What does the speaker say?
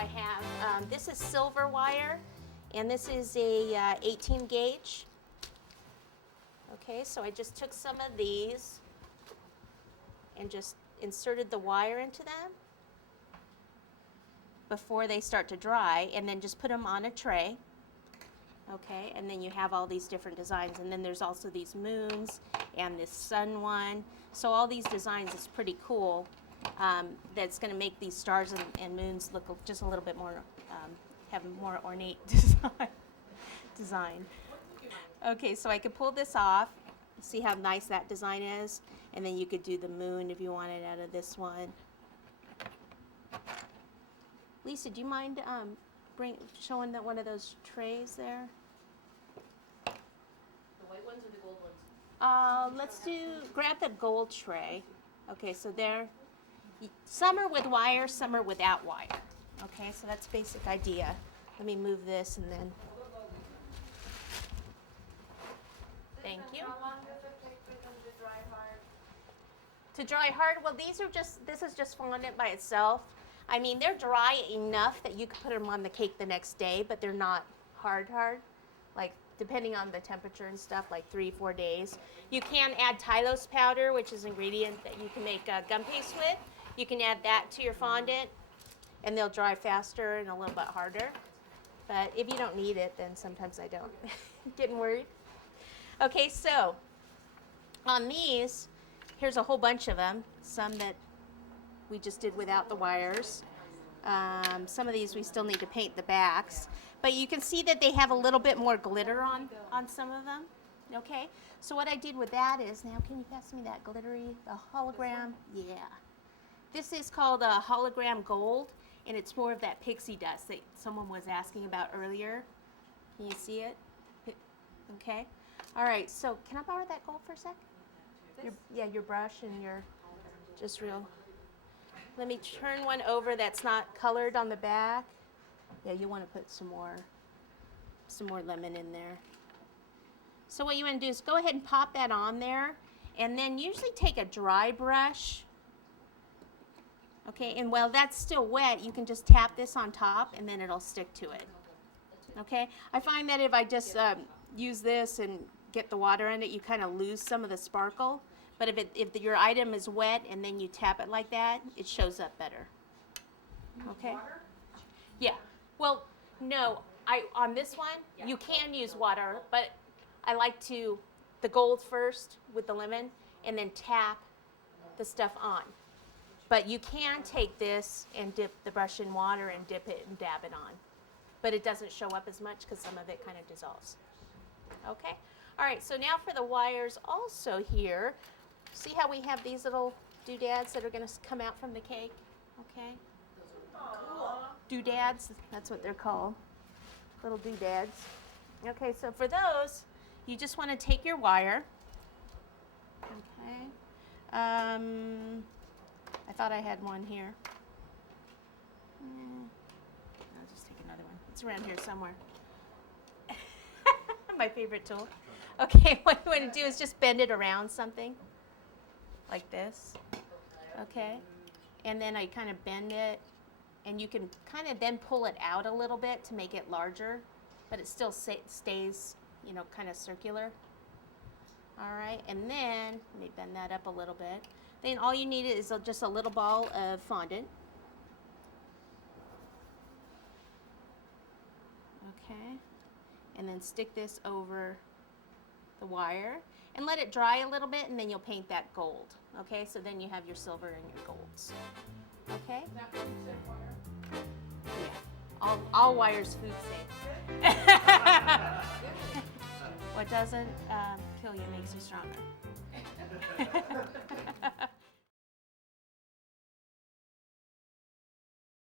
I have, this is silver wire, and this is a 18 gauge. Okay, so I just took some of these and just inserted the wire into them before they start to dry, and then just put them on a tray. Okay, and then you have all these different designs, and then there's also these moons and this sun one. So all these designs is pretty cool. That's going to make these stars and moons look just a little bit more, have a more ornate design. Okay, so I could pull this off. See how nice that design is? And then you could do the moon if you wanted out of this one. Lisa, do you mind showing that one of those trays there? The white ones or the gold ones? Grab the gold tray. Okay, so there, some are with wire, some are without wire. Okay, so that's basic idea. Let me move this and then. Thank you. How long does it take for them to dry hard? To dry hard, well, this is just fondant by itself. I mean, they're dry enough that you could put them on the cake the next day, but they're not hard, like depending on the temperature and stuff, like 3-4 days. You can add Tylose powder, which is an ingredient that you can make gum paste with. You can add that to your fondant, and they'll dry faster and a little bit harder. But if you don't need it, then sometimes I don't. Getting worried? Okay, so on these, here's a whole bunch of them. Some that we just did without the wires. Some of these we still need to paint the backs. But you can see that they have a little bit more glitter on some of them. Okay, so what I did with that is, now can you pass me that glittery, the hologram? Yeah. This is called a hologram gold, and it's more of that pixie dust that someone was asking about earlier. Can you see it? Okay. All right, so can I borrow that gold for a sec? Your brush and your, just real. Let me turn one over that's not colored on the back. Yeah, you want to put some more lemon in there. So what you want to do is go ahead and pop that on there, and then usually take a dry brush. Okay, and while that's still wet, you can just tap this on top, and then it'll stick to it. Okay, I find that if I just use this and get the water in it, you kind of lose some of the sparkle. But if your item is wet and then you tap it like that, it shows up better. Okay. Water? Yeah. Well, no. On this one, you can use water, but I like to the gold first with the lemon, and then tap the stuff on. But you can take this and dip the brush in water and dip it and dab it on. But it doesn't show up as much because some of it kind of dissolves. Okay? All right, so now for the wires also here. See how we have these little doodads that are going to come out from the cake? Okay? Cool. Doodads, that's what they're called. Little doodads. Okay, so for those, you just want to take your wire. Okay. I thought I had one here. I'll just take another one. It's around here somewhere. My favorite tool. Okay, what you want to do is just bend it around something. Like this. Okay. And then I kind of bend it, and you can kind of then pull it out a little bit to make it larger, but it still stays, you know, kind of circular. All right, and then, let me bend that up a little bit. Then all you need is just a little ball of fondant. Okay, and then stick this over the wire and let it dry a little bit, and then you'll paint that gold. Okay, so then you have your silver and your golds. Okay? Is that what you said, wire? Yeah, all wires food safe. What doesn't kill you makes you stronger.